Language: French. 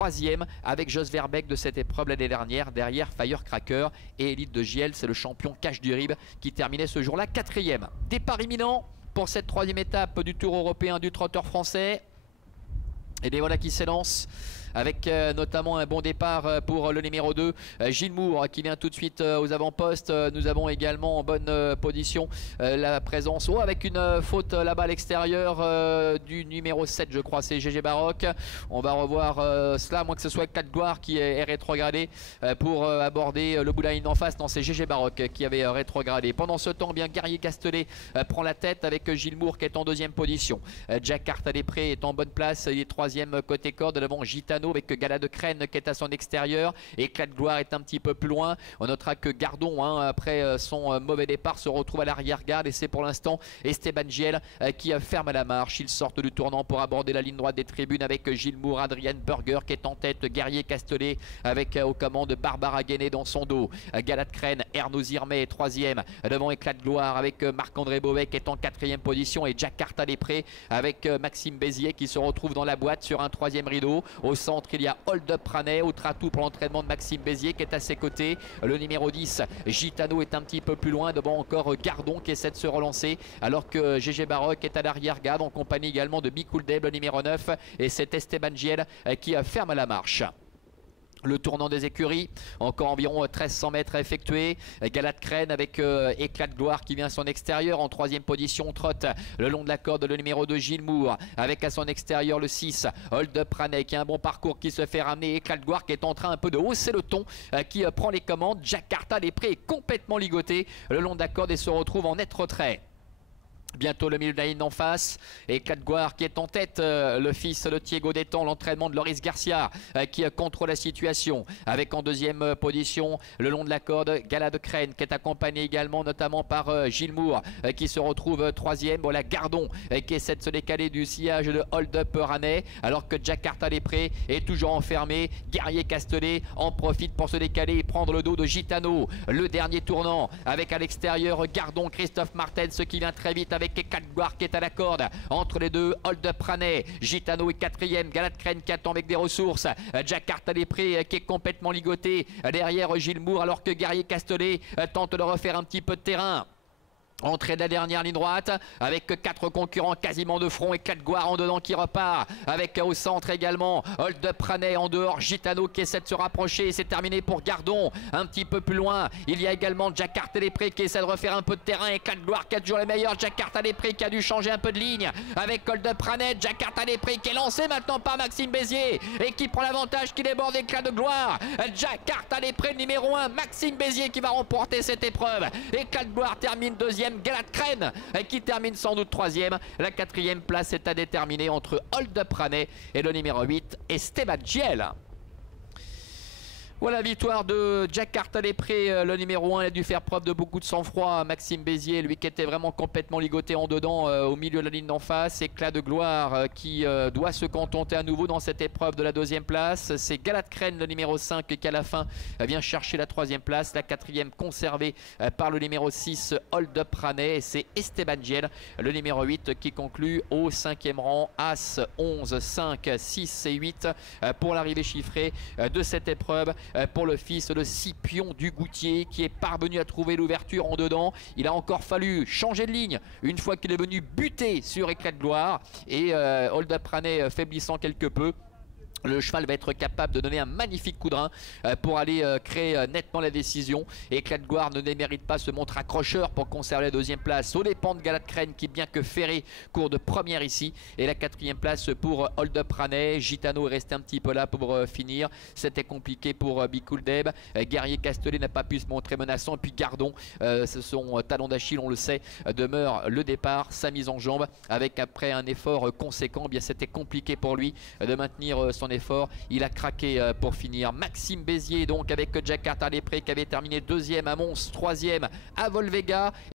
troisième avec Jos Verbeek de cette épreuve l'année dernière. Derrière Firecracker et Elite de JL, c'est le champion Cash du Rib qui terminait ce jour-là quatrième. Départ imminent pour cette troisième étape du Tour européen du trotteur français. Et bien voilà qui s'élance avec notamment un bon départ pour le numéro 2, Gilles Moore qui vient tout de suite aux avant-postes. Nous avons également en bonne position la présence avec une faute là-bas à l'extérieur du numéro 7, je crois, c'est GG Baroque. On va revoir cela, à moins que ce soit Clad Gloire qui est rétrogradé pour aborder le bout de la ligne en face. Non, c'est GG Baroque qui avait rétrogradé. Pendant ce temps, bien Guerrier Castellet prend la tête avec Gilles Moore qui est en deuxième position. Jack Carta-Després est en bonne place, il est troisième côté corde. Devant Gitano avec Gala de Crène qui est à son extérieur et Clad Gloire est un petit peu plus loin. On notera que Gardon, après son mauvais départ, se retrouve à l'arrière-garde et c'est pour l'instant Esteban Giel qui ferme la marche. Ils sortent du tournant pour aborder la ligne droite des tribunes avec Gilles Moore, Adrien Burger qui est en tête, Guerrier Castellet avec aux commandes Barbara Guéné dans son dos. Gala de Crène, Ernaud Zirmet est troisième. Devant Éclat de Gloire avec Marc-André Beauvais qui est en quatrième position et Jack Carta-Després avec Maxime Bézier qui se retrouve dans la boîte sur un troisième rideau. Au centre, il y a Hold Up Raney, autre atout pour l'entraînement de Maxime Bézier qui est à ses côtés. Le numéro 10, Gitano, est un petit peu plus loin. Devant encore Gardon qui essaie de se relancer alors que GG Baroque est à l'arrière-garde en compagnie également de Bikoul Deb, le numéro 9. Et c'est Esteban Giel qui ferme la marche. Le tournant des écuries, encore environ 1300 mètres à effectuer. Gala de Crène avec Éclat de Gloire qui vient à son extérieur. En troisième position, trotte le long de la corde le numéro 2, Gilles Moore. Avec à son extérieur le 6, Hold Up Raney qui a un bon parcours qui se fait ramener. Éclat de Gloire qui est en train un peu de hausser le ton, qui prend les commandes. Jack Carta-Després est complètement ligoté le long de la corde et se retrouve en net retrait. Bientôt le milieu de la ligne en face et Clad Gloire qui est en tête, le fils de Thiego Détan, l'entraînement de Loris Garcia qui contrôle la situation avec en deuxième position le long de la corde Gala de Crène qui est accompagné également notamment par Gilles Moore qui se retrouve troisième. Voilà Gardon qui essaie de se décaler du sillage de Hold Up Raney alors que Jack Carta-Després est toujours enfermé. Guerrier Castellet en profite pour se décaler et prendre le dos de Gitano. Le dernier tournant avec à l'extérieur Gardon, Christophe Martens qui vient très vite avec Éclat de Gloire qui est à la corde. Entre les deux, Hold Up Raney. Gitano est quatrième. Gala de Crène qui attend avec des ressources. Jack Carta-Després qui est complètement ligoté. Derrière Gilles Moore alors que Guerrier Castellet tente de refaire un petit peu de terrain. Entrée de la dernière ligne droite avec 4 concurrents quasiment de front et Éclat de Gloire en dedans qui repart avec au centre également Hold Up Raney en dehors, Gitano qui essaie de se rapprocher. C'est terminé pour Gardon. Un petit peu plus loin il y a également Jack Carta-Després qui essaie de refaire un peu de terrain. Éclat de Gloire qui a toujours les meilleurs. Jack Carta-Després qui a dû changer un peu de ligne avec Hold Up Raney. Jack Carta-Després qui est lancé maintenant par Maxime Bézier et qui prend l'avantage, qui déborde Éclat de Gloire. Jack Carta-Després numéro 1, Maxime Bézier qui va remporter cette épreuve. Éclat de Gloire termine deuxième. Gala de Crène qui termine sans doute troisième. La quatrième place est à déterminer entre Hold Up Raney et le numéro 8, Esteban Giel. Voilà, victoire de Jack Carta-Després, le numéro 1. Il a dû faire preuve de beaucoup de sang-froid. Maxime Bézier, lui qui était vraiment complètement ligoté en dedans, au milieu de la ligne d'en face. Éclat de Gloire qui doit se contenter à nouveau dans cette épreuve de la deuxième place. C'est Gala de Crène, le numéro 5, qui à la fin vient chercher la troisième place. La quatrième conservée par le numéro 6, Hold Up Raney. Et c'est Esteban Giel, le numéro 8, qui conclut au cinquième rang. As, 11, 5, 6 et 8 pour l'arrivée chiffrée de cette épreuve. Pour le fils de Scipion du Goutier qui est parvenu à trouver l'ouverture en dedans. Il a encore fallu changer de ligne une fois qu'il est venu buter sur Éclat de Gloire et Hold Up Raney faiblissant quelque peu. Le cheval va être capable de donner un magnifique coup de rein pour aller créer nettement la décision. Éclat de Gloire ne mérite pas, se montre accrocheur pour conserver la deuxième place aux dépens de Gala de Crène qui, bien que ferré, court de première ici. Et la quatrième place pour Hold Up Raney. Gitano est resté un petit peu là pour finir. C'était compliqué pour Bikoul Deb. Guerrier Castellet n'a pas pu se montrer menaçant. Et puis Gardon, son talon d'Achille, on le sait, demeure le départ, sa mise en jambe. Avec après un effort conséquent, bien c'était compliqué pour lui de maintenir son effort. Il a craqué pour finir. Maxime Bézier donc avec Jack Carta-Després qui avait terminé deuxième à Mons, troisième à Volvega.